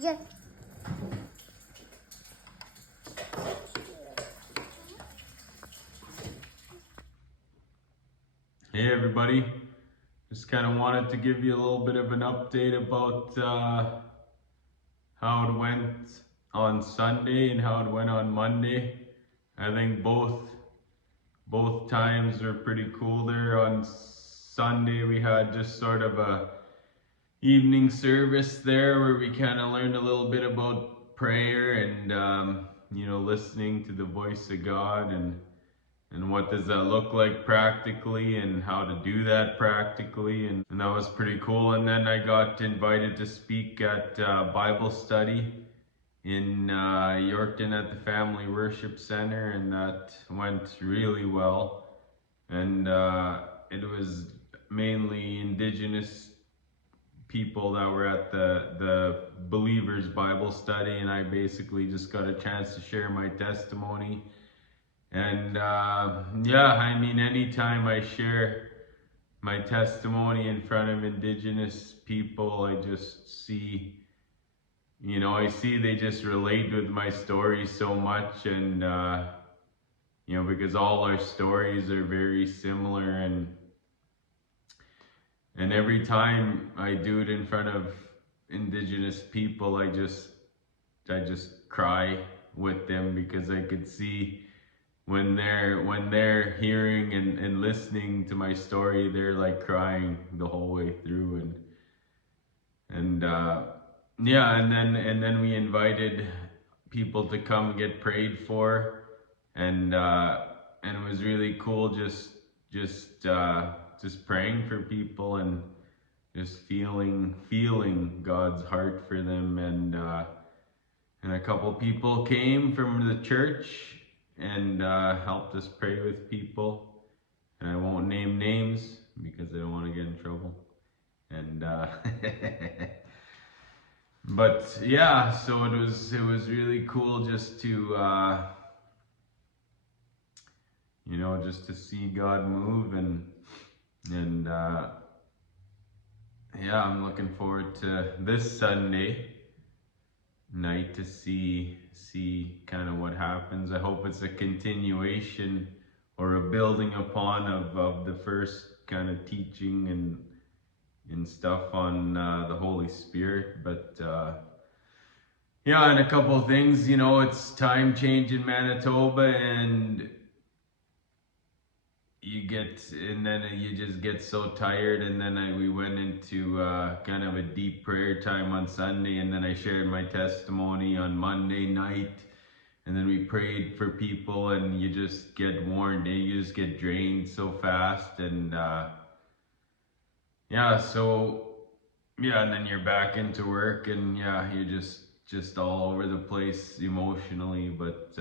Hey everybody, just kind of wanted to give you a little bit of an update about how it went on Sunday and how it went on Monday. I think both times were pretty cool there. On Sunday we had just sort of a evening service there where we kind of learned a little bit about prayer and listening to the voice of God and what does that look like practically and how to do that practically, and that was pretty cool. And then I got invited to speak at Bible study in Yorkton at the Family Worship Center, and that went really well. And it was mainly Indigenous people that were at the Believers Bible study, and I basically just got a chance to share my testimony. And anytime I share my testimony in front of Indigenous people, I just see, I see they just relate with my story so much, and because all our stories are very similar, and every time I do it in front of Indigenous people, I just cry with them, because I could see when they're hearing and listening to my story, they're like crying the whole way through. And then we invited people to come get prayed for, and it was really cool just praying for people and just feeling God's heart for them. And a couple people came from the church and helped us pray with people, and I won't name names because I don't want to get in trouble. And but yeah, so it was really cool just to just to see God move, and I'm looking forward to this Sunday night to see kind of what happens. I hope it's a continuation or a building upon of the first kind of teaching and stuff on the Holy Spirit. But and a couple of things, it's time change in Manitoba, and you just get so tired. And then we went into kind of a deep prayer time on Sunday, and then I shared my testimony on Monday night, and then we prayed for people, and you just get worn down, you just get drained so fast. And and then you're back into work, and you're just all over the place emotionally. But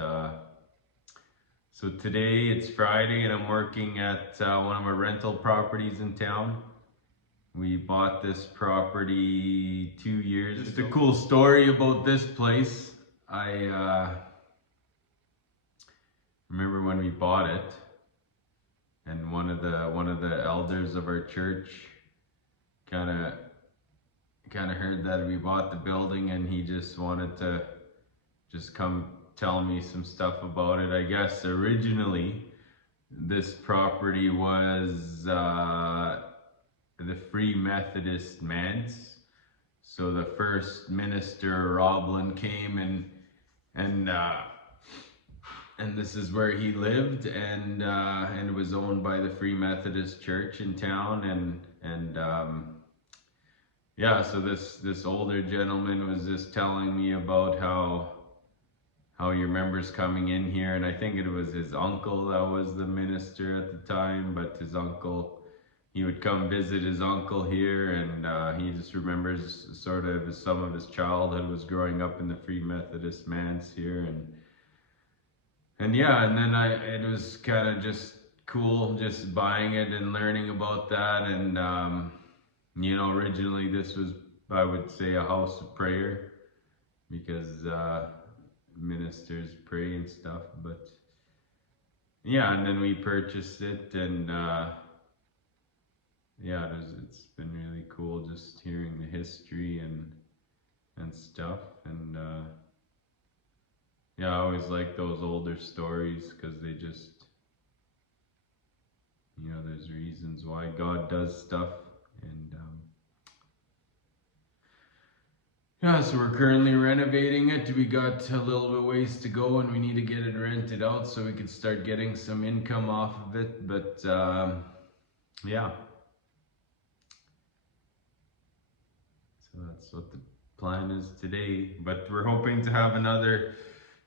so today it's Friday, and I'm working at one of our rental properties in town. We bought this property 2 years ago. Just a cool story about this place. I remember when we bought it, and one of the elders of our church kind of heard that we bought the building, and he just wanted to just come tell me some stuff about it. I guess originally this property was the Free Methodist manse. So the first minister, Roblin, came and this is where he lived, and it was owned by the Free Methodist Church in town. So this older gentleman was just telling me about how he remembers coming in here, and I think it was his uncle that was the minister at the time, but he would come visit his uncle here, and he just remembers sort of some of his childhood was growing up in the Free Methodist manse here, and then it was kind of just cool just buying it and learning about that. And originally this was, I would say, a house of prayer, because ministers pray and stuff. But and then we purchased it, and it's been really cool just hearing the history and stuff. And yeah, I always like those older stories because they just, you know, there's reasons why God does stuff. And yeah, so we're currently renovating it. We got a little bit ways to go, and we need to get it rented out so we can start getting some income off of it. But yeah, so that's what the plan is today. But we're hoping to have another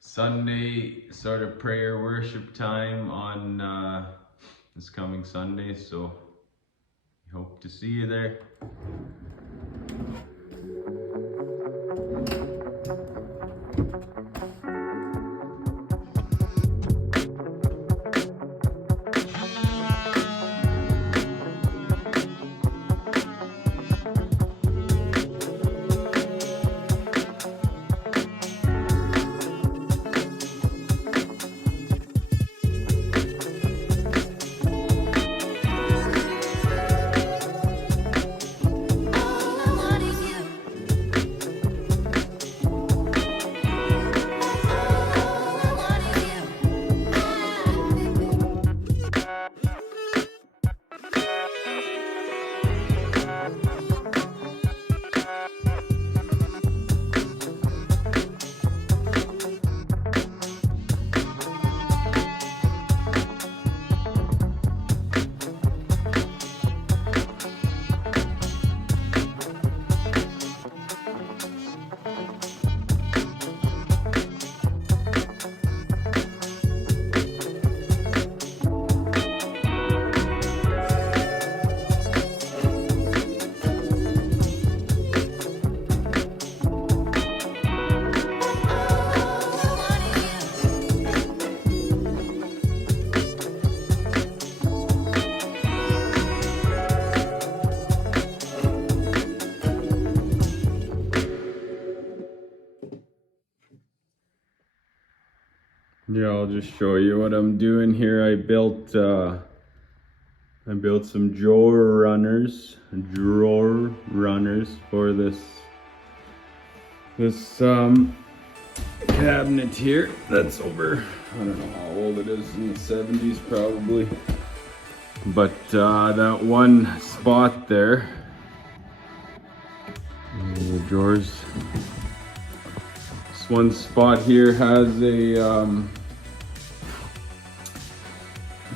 Sunday sort of prayer worship time on this coming Sunday. So we hope to see you there. Yeah, I'll just show you what I'm doing here. I built some drawer runners for this cabinet here. That's over, I don't know how old it is, in the 70s probably. But that one spot there, the drawers. This one spot here has a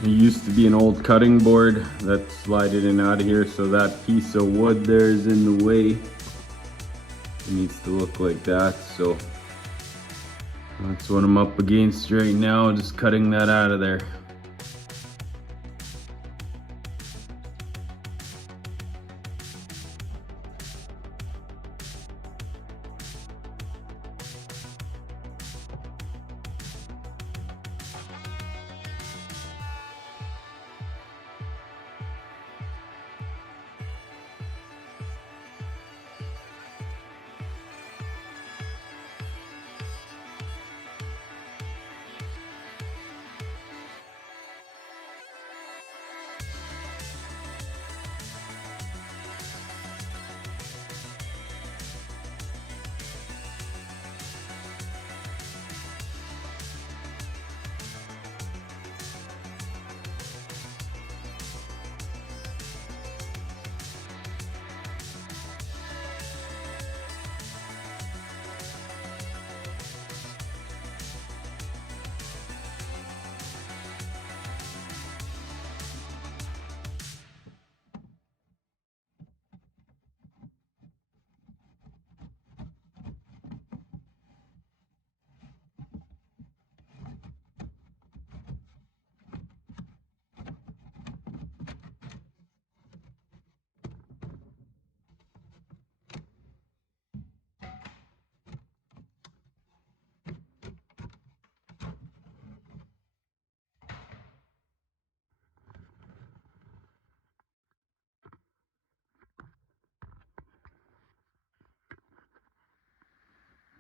it used to be an old cutting board that slid in and out of here, so that piece of wood there is in the way. It needs to look like that, so that's what I'm up against right now, just cutting that out of there.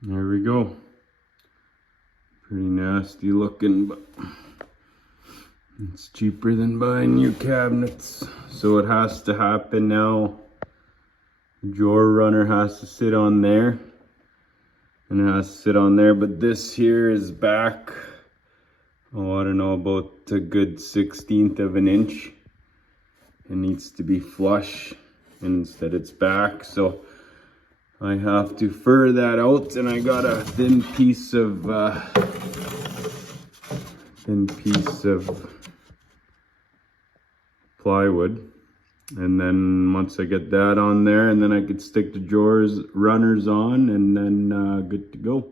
There we go. Pretty nasty looking, but it's cheaper than buying new cabinets. So it has to happen now. The drawer runner has to sit on there. and it has to sit on there. But this here is back, oh, I don't know, about a good 1/16 of an inch. It needs to be flush, and instead it's back, so I have to fur that out, and I got a thin piece of plywood. And then once I get that on there, and then I could stick the drawers runners on, and then good to go.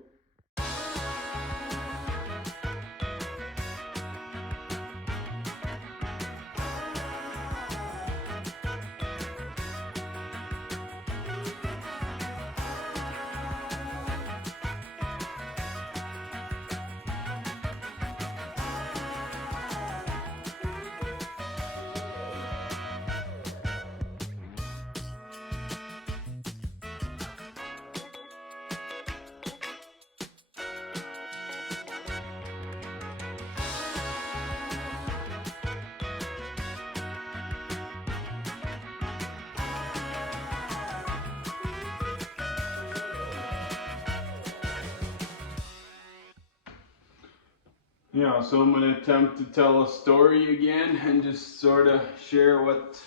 Yeah, so I'm going to attempt to tell a story again and just sort of share what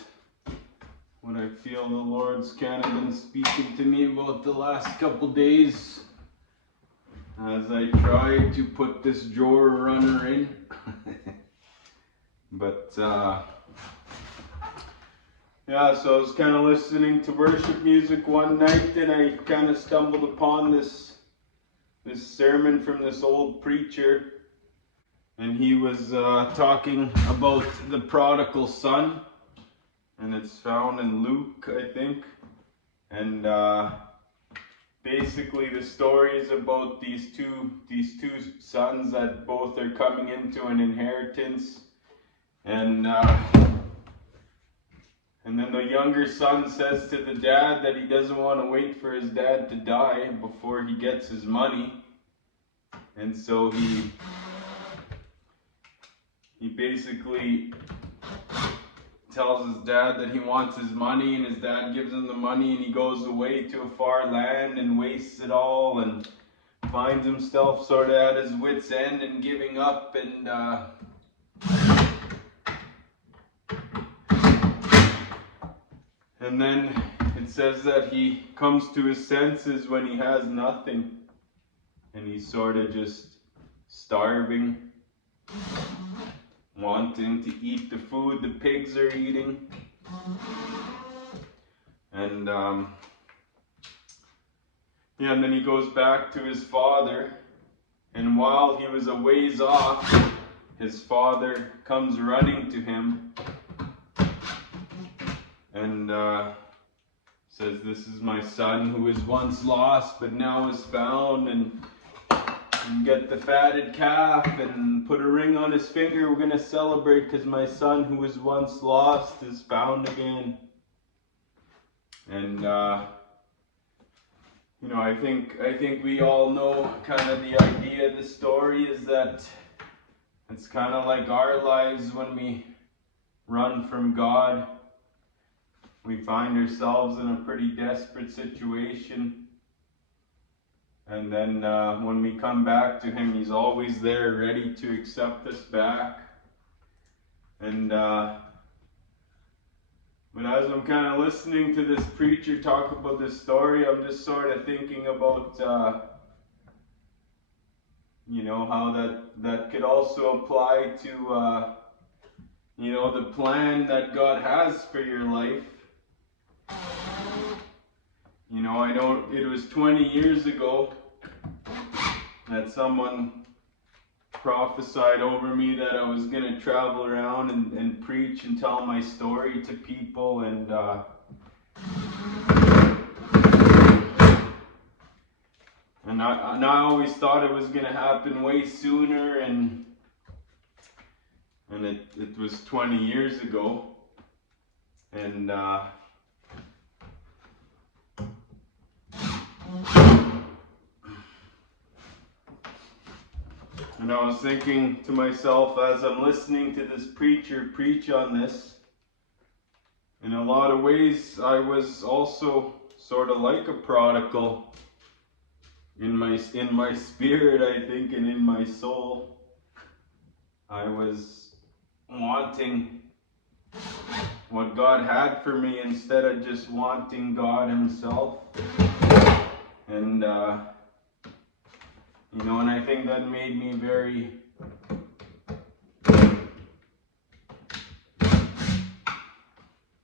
I feel the Lord's kind of been speaking to me about the last couple days as I try to put this drawer runner in. But yeah, so I was kind of listening to worship music one night, and I kind of stumbled upon this sermon from this old preacher. And he was talking about the prodigal son, and it's found in Luke, I think. And basically the story is about these two sons that both are coming into an inheritance. And then the younger son says to the dad that he doesn't want to wait for his dad to die before he gets his money. And so he basically tells his dad that he wants his money, and his dad gives him the money, and he goes away to a far land and wastes it all and finds himself sort of at his wit's end and giving up. And then it says that he comes to his senses when he has nothing, and he's sort of just starving, wanting to eat the food the pigs are eating. And yeah, and then he goes back to his father, and while he was a ways off, his father comes running to him and says, "This is my son who was once lost but now is found, and get the fatted calf and put a ring on his finger. We're going to celebrate because my son who was once lost is found again." And you know, I think we all know kind of the idea of the story is that it's kind of like our lives when we run from God. We find ourselves in a pretty desperate situation. And then when we come back to him, he's always there ready to accept us back. And but as I'm kind of listening to this preacher talk about this story, I'm just sort of thinking about you know, how that could also apply to you know, the plan that God has for your life. You know, I know it was 20 years ago that someone prophesied over me that I was going to travel around and preach and tell my story to people, and I always thought it was going to happen way sooner, and it was 20 years ago. And and I was thinking to myself as I'm listening to this preacher preach on this, in a lot of ways I was also sort of like a prodigal. in my spirit, I think, and in my soul, I was wanting what God had for me instead of just wanting God Himself. And and I think that made me very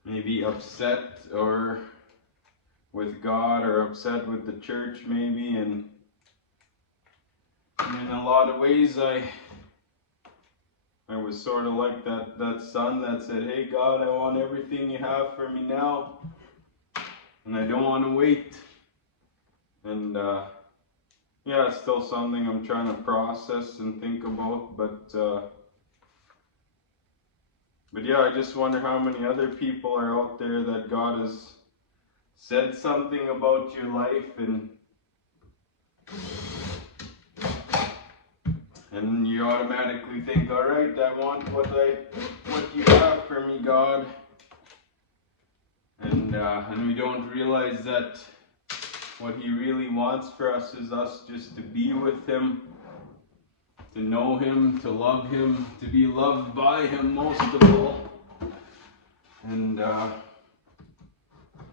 maybe upset or with God, or upset with the church maybe, and in a lot of ways I was sort of like that son that said, "Hey God, I want everything you have for me now, and I don't want to wait." And yeah, it's still something I'm trying to process and think about, but yeah, I just wonder how many other people are out there that God has said something about your life, and you automatically think, all right, I want what you have for me, God, and we don't realize that what He really wants for us is us just to be with Him, to know Him, to love Him, to be loved by Him most of all. And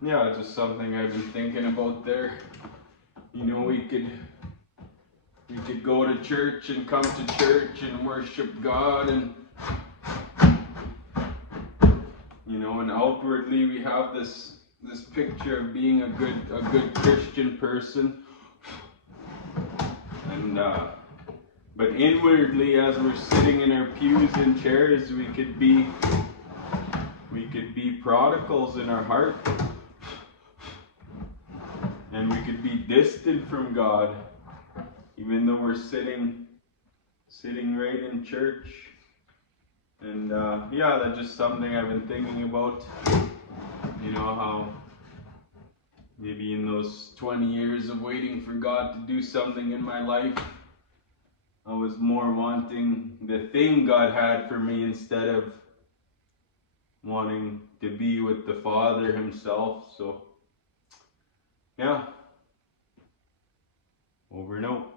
yeah, just something I've been thinking about there. We could go to church and come to church and worship God, and and outwardly we have this picture of being a good Christian person, and but inwardly, as we're sitting in our pews and chairs, we could be prodigals in our heart, and we could be distant from God, even though we're sitting right in church. And yeah, that's just something I've been thinking about. How maybe in those 20 years of waiting for God to do something in my life, I was more wanting the thing God had for me instead of wanting to be with the Father Himself. So yeah, over and out.